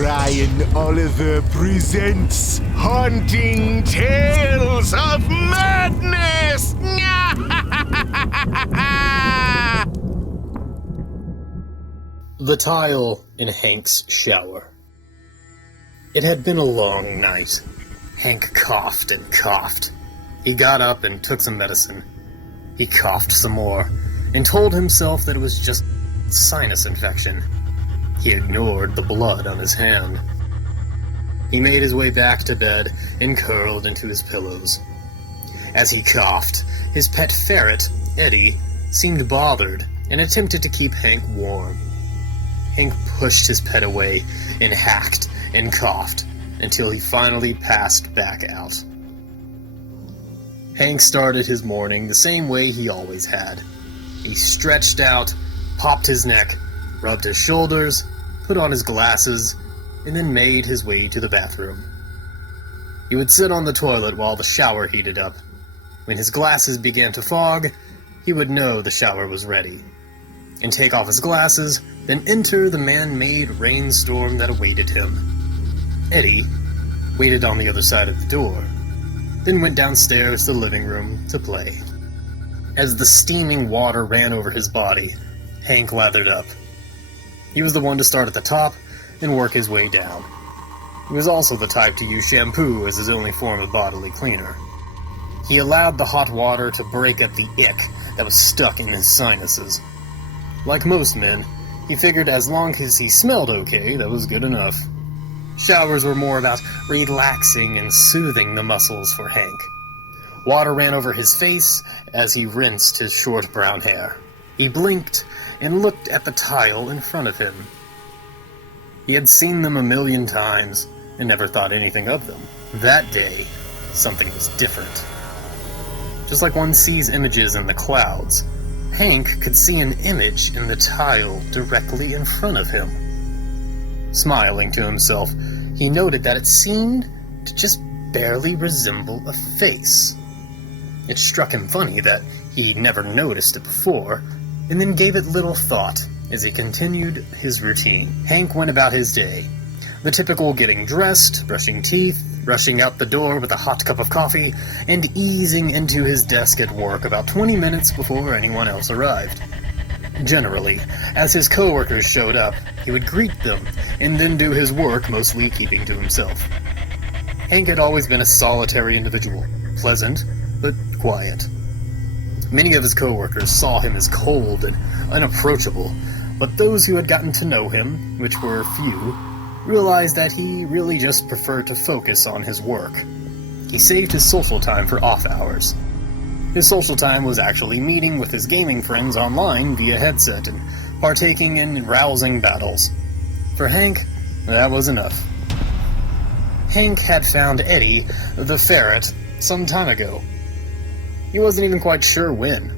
Brian Oliver presents Haunting Tales of Madness! The tile in Hank's shower. It had been a long night. Hank coughed and coughed. He got up and took some medicine. He coughed some more and told himself that it was just sinus infection. He ignored the blood on his hand. He made his way back to bed and curled into his pillows. As he coughed, his pet ferret, Eddie, seemed bothered and attempted to keep Hank warm. Hank pushed his pet away and hacked and coughed until he finally passed back out. Hank started his morning the same way he always had. He stretched out, popped his neck, rubbed his shoulders, put on his glasses, and then made his way to the bathroom. He would sit on the toilet while the shower heated up. When his glasses began to fog, he would know the shower was ready, and take off his glasses, then enter the man-made rainstorm that awaited him. Eddie waited on the other side of the door, then went downstairs to the living room to play. As the steaming water ran over his body, Hank lathered up. He was the one to start at the top and work his way down. He was also the type to use shampoo as his only form of bodily cleaner. He allowed the hot water to break up the ick that was stuck in his sinuses. Like most men, he figured as long as he smelled okay, that was good enough. Showers were more about relaxing and soothing the muscles for Hank. Water ran over his face as he rinsed his short brown hair. He blinked and looked at the tile in front of him. He had seen them a million times and never thought anything of them. That day, something was different. Just like one sees images in the clouds, Hank could see an image in the tile directly in front of him. Smiling to himself, he noted that it seemed to just barely resemble a face. It struck him funny that he'd never noticed it before, and then gave it little thought as he continued his routine. Hank went about his day. The typical getting dressed, brushing teeth, rushing out the door with a hot cup of coffee, and easing into his desk at work about 20 minutes before anyone else arrived. Generally, as his coworkers showed up, he would greet them and then do his work, mostly keeping to himself. Hank had always been a solitary individual, pleasant but quiet. Many of his coworkers saw him as cold and unapproachable, but those who had gotten to know him, which were few, realized that he really just preferred to focus on his work. He saved his social time for off hours. His social time was actually meeting with his gaming friends online via headset and partaking in rousing battles. For Hank, that was enough. Hank had found Eddie, the ferret, some time ago. He wasn't even quite sure when.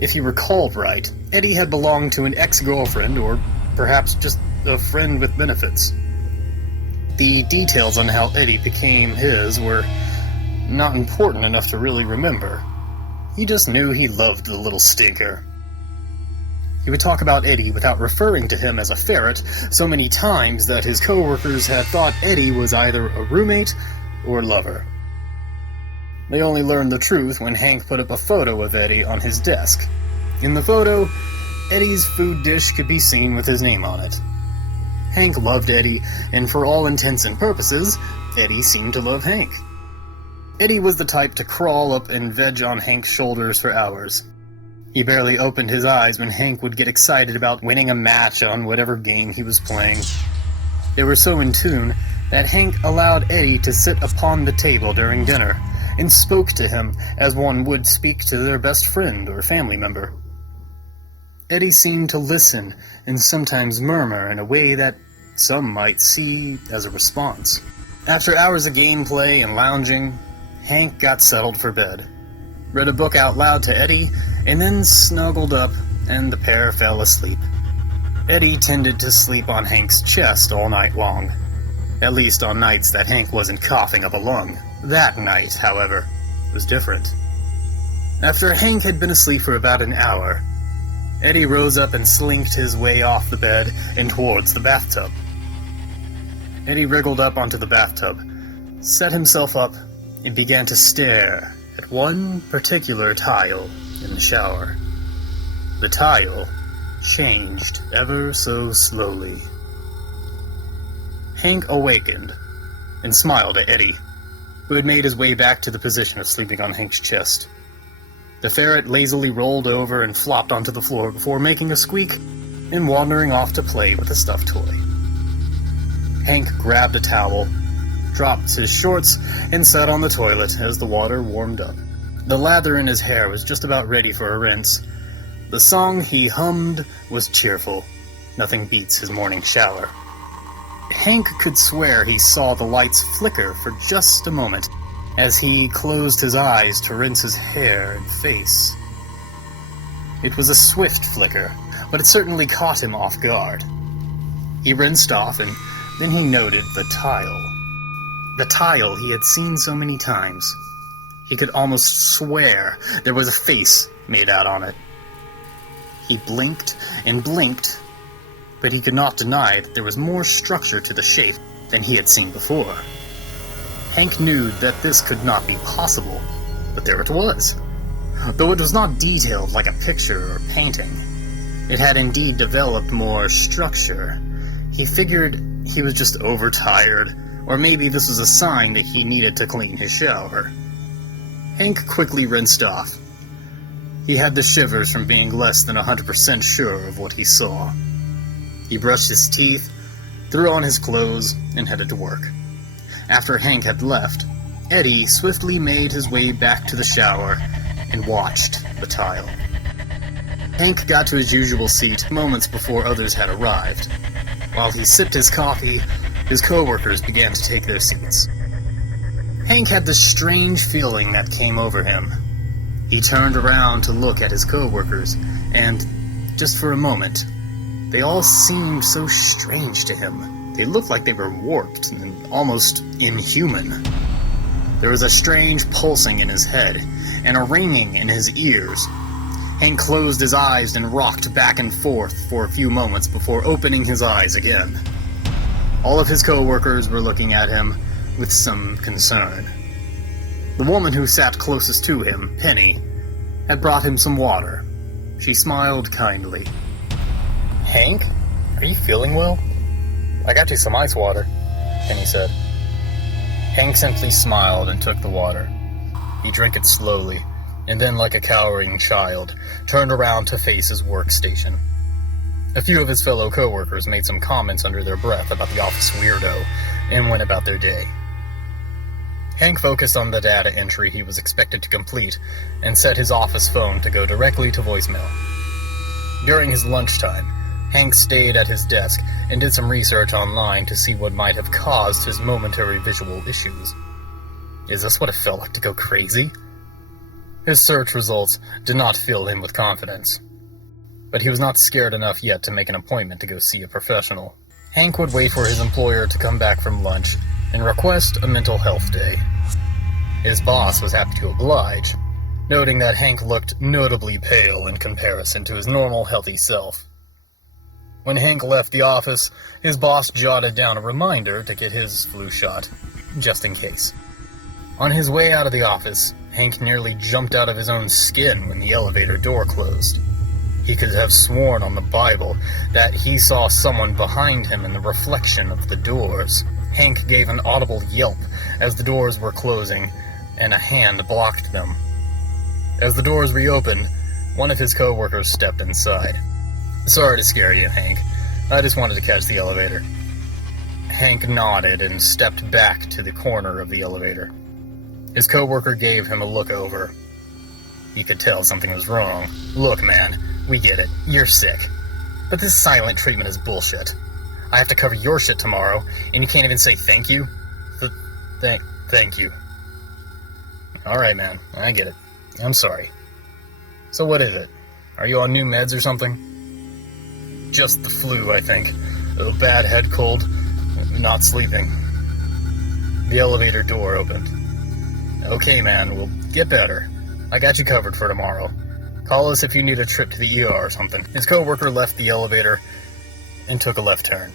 If he recalled right, Eddie had belonged to an ex-girlfriend, or perhaps just a friend with benefits. The details on how Eddie became his were not important enough to really remember. He just knew he loved the little stinker. He would talk about Eddie without referring to him as a ferret so many times that his coworkers had thought Eddie was either a roommate or lover. They only learned the truth when Hank put up a photo of Eddie on his desk. In the photo, Eddie's food dish could be seen with his name on it. Hank loved Eddie, and for all intents and purposes, Eddie seemed to love Hank. Eddie was the type to crawl up and veg on Hank's shoulders for hours. He barely opened his eyes when Hank would get excited about winning a match on whatever game he was playing. They were so in tune that Hank allowed Eddie to sit upon the table during dinner, and spoke to him as one would speak to their best friend or family member. Eddie seemed to listen and sometimes murmur in a way that some might see as a response. After hours of gameplay and lounging, Hank got settled for bed, read a book out loud to Eddie, and then snuggled up and the pair fell asleep. Eddie tended to sleep on Hank's chest all night long, at least on nights that Hank wasn't coughing up a lung. That night, however, was different. After Hank had been asleep for about an hour, Eddie rose up and slinked his way off the bed and towards the bathtub. Eddie wriggled up onto the bathtub, set himself up, and began to stare at one particular tile in the shower. The tile changed ever so slowly. Hank awakened and smiled at Eddie, who had made his way back to the position of sleeping on Hank's chest. The ferret lazily rolled over and flopped onto the floor before making a squeak and wandering off to play with a stuffed toy. Hank grabbed a towel, dropped his shorts, and sat on the toilet as the water warmed up. The lather in his hair was just about ready for a rinse. The song he hummed was cheerful. Nothing beats his morning shower. Hank could swear he saw the lights flicker for just a moment as he closed his eyes to rinse his hair and face. It was a swift flicker, but it certainly caught him off guard. He rinsed off, and then he noted the tile. The tile he had seen so many times. He could almost swear there was a face made out on it. He blinked and blinked, but he could not deny that there was more structure to the shape than he had seen before. Hank knew that this could not be possible, but there it was. Though it was not detailed like a picture or painting, it had indeed developed more structure. He figured he was just overtired, or maybe this was a sign that he needed to clean his shower. Hank quickly rinsed off. He had the shivers from being less than 100% sure of what he saw. He brushed his teeth, threw on his clothes, and headed to work. After Hank had left, Eddie swiftly made his way back to the shower and watched the tile. Hank got to his usual seat moments before others had arrived. While he sipped his coffee, his coworkers began to take their seats. Hank had this strange feeling that came over him. He turned around to look at his coworkers, and, just for a moment, they all seemed so strange to him. They looked like they were warped and almost inhuman. There was a strange pulsing in his head, and a ringing in his ears. Hank closed his eyes and rocked back and forth for a few moments before opening his eyes again. All of his coworkers were looking at him with some concern. The woman who sat closest to him, Penny, had brought him some water. She smiled kindly. "Hank, are you feeling well? I got you some ice water," Penny said. Hank simply smiled and took the water. He drank it slowly, and then, like a cowering child, turned around to face his workstation. A few of his fellow coworkers made some comments under their breath about the office weirdo and went about their day. Hank focused on the data entry he was expected to complete and set his office phone to go directly to voicemail. During his lunchtime, Hank stayed at his desk and did some research online to see what might have caused his momentary visual issues. Is this what it felt like to go crazy? His search results did not fill him with confidence, but he was not scared enough yet to make an appointment to go see a professional. Hank would wait for his employer to come back from lunch and request a mental health day. His boss was happy to oblige, noting that Hank looked notably pale in comparison to his normal healthy self. When Hank left the office, his boss jotted down a reminder to get his flu shot, just in case. On his way out of the office, Hank nearly jumped out of his own skin when the elevator door closed. He could have sworn on the Bible that he saw someone behind him in the reflection of the doors. Hank gave an audible yelp as the doors were closing, and a hand blocked them. As the doors reopened, one of his coworkers stepped inside. "Sorry to scare you, Hank. I just wanted to catch the elevator." Hank nodded and stepped back to the corner of the elevator. His coworker gave him a look over. He could tell something was wrong. "Look, man, we get it. You're sick. But this silent treatment is bullshit. I have to cover your shit tomorrow, and you can't even say thank you? Thank you. Alright, man, I get it. I'm sorry. So what is it? Are you on new meds or something?" "Just the flu, I think. A bad head cold. Not sleeping." The elevator door opened. "Okay, man, we'll get better. I got you covered for tomorrow. Call us if you need a trip to the ER or something." His coworker left the elevator and took a left turn.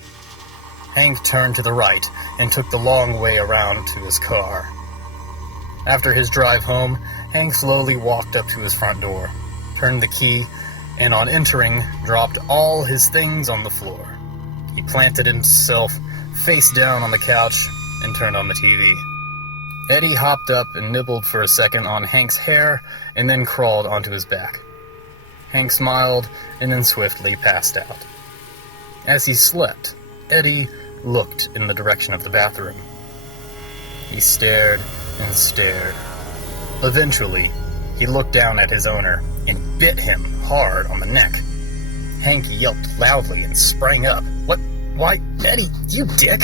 Hank turned to the right and took the long way around to his car. After his drive home, Hank slowly walked up to his front door, turned the key, and on entering, dropped all his things on the floor. He planted himself face down on the couch and turned on the TV. Eddie hopped up and nibbled for a second on Hank's hair and then crawled onto his back. Hank smiled and then swiftly passed out. As he slept, Eddie looked in the direction of the bathroom. He stared and stared. Eventually, he looked down at his owner and bit him hard on the neck. Hank yelped loudly and sprang up. "What? Why, Eddie, you dick!"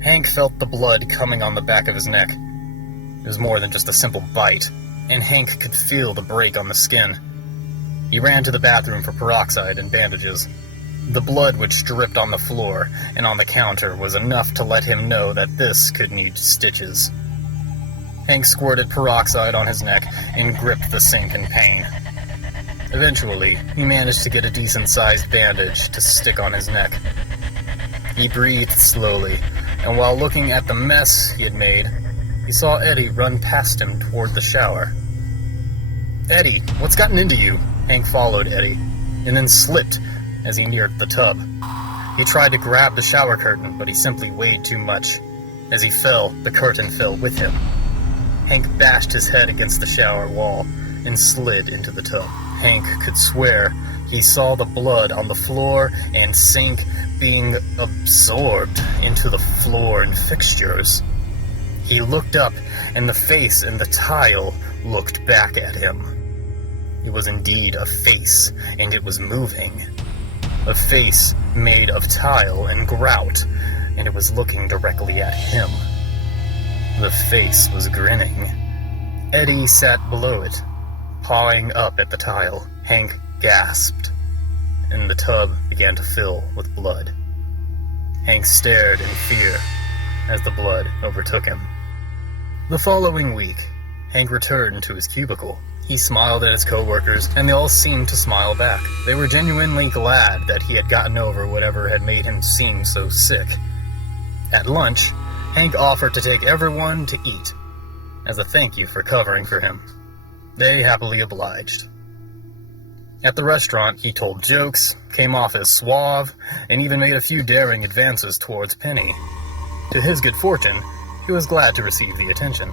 Hank felt the blood coming on the back of his neck. It was more than just a simple bite, and Hank could feel the break on the skin. He ran to the bathroom for peroxide and bandages. The blood which dripped on the floor and on the counter was enough to let him know that this could need stitches. Hank squirted peroxide on his neck and gripped the sink in pain. Eventually, he managed to get a decent-sized bandage to stick on his neck. He breathed slowly, and while looking at the mess he had made, he saw Eddie run past him toward the shower. "Eddie, what's gotten into you?" Hank followed Eddie, and then slipped as he neared the tub. He tried to grab the shower curtain, but he simply weighed too much. As he fell, the curtain fell with him. Hank bashed his head against the shower wall and slid into the tub. Hank could swear he saw the blood on the floor and sink being absorbed into the floor and fixtures. He looked up, and the face in the tile looked back at him. It was indeed a face, and it was moving. A face made of tile and grout, and it was looking directly at him. The face was grinning. Eddie sat below it, pawing up at the tile. Hank gasped, and the tub began to fill with blood. Hank stared in fear as the blood overtook him. The following week, Hank returned to his cubicle. He smiled at his coworkers, and they all seemed to smile back. They were genuinely glad that he had gotten over whatever had made him seem so sick. At lunch, Hank offered to take everyone to eat, as a thank you for covering for him. They happily obliged. At the restaurant, he told jokes, came off as suave, and even made a few daring advances towards Penny. To his good fortune, he was glad to receive the attention.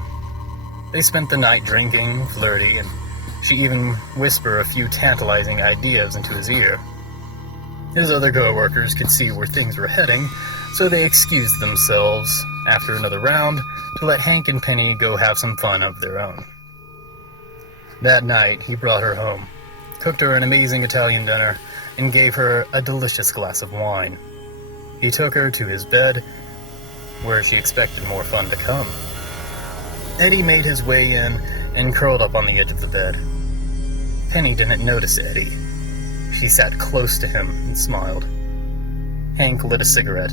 They spent the night drinking, flirty, and she even whispered a few tantalizing ideas into his ear. His other co-workers could see where things were heading, so they excused themselves after another round to let Hank and Penny go have some fun of their own. That night, he brought her home, cooked her an amazing Italian dinner, and gave her a delicious glass of wine. He took her to his bed, where she expected more fun to come. Eddie made his way in and curled up on the edge of the bed. Penny didn't notice Eddie. She sat close to him and smiled. Hank lit a cigarette.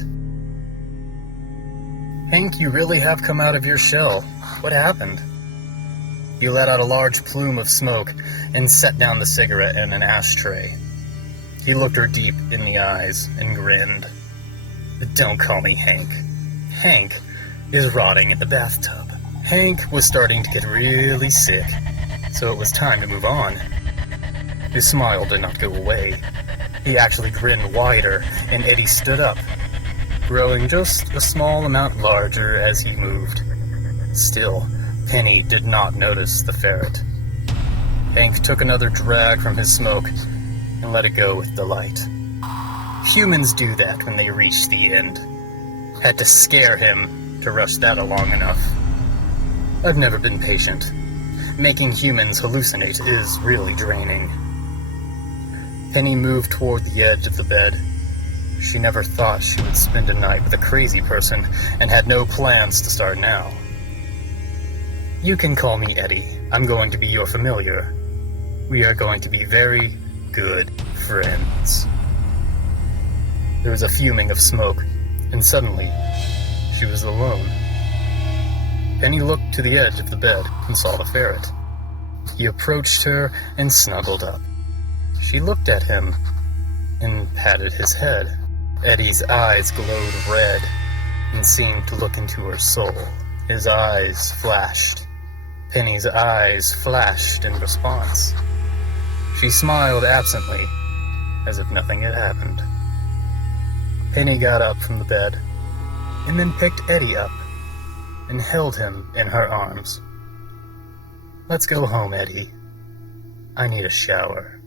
"Hank, you really have come out of your shell. What happened?" He let out a large plume of smoke and set down the cigarette in an ashtray. He looked her deep in the eyes and grinned. "Don't call me Hank. Hank is rotting in the bathtub." Hank was starting to get really sick, so it was time to move on. His smile did not go away. He actually grinned wider, and Eddie stood up, growing just a small amount larger as he moved. Still, Penny did not notice the ferret. Hank took another drag from his smoke and let it go with delight. Humans do that when they reach the end. Had to scare him to rush that along enough. I've never been patient. Making humans hallucinate is really draining. Penny moved toward the edge of the bed. She never thought she would spend a night with a crazy person and had no plans to start now. "You can call me Eddie. I'm going to be your familiar. We are going to be very good friends." There was a fuming of smoke, and suddenly, she was alone. Penny looked to the edge of the bed and saw the ferret. He approached her and snuggled up. She looked at him and patted his head. Eddie's eyes glowed red and seemed to look into her soul. His eyes flashed. Penny's eyes flashed in response. She smiled absently, as if nothing had happened. Penny got up from the bed, and then picked Eddie up and held him in her arms. "Let's go home, Eddie. I need a shower."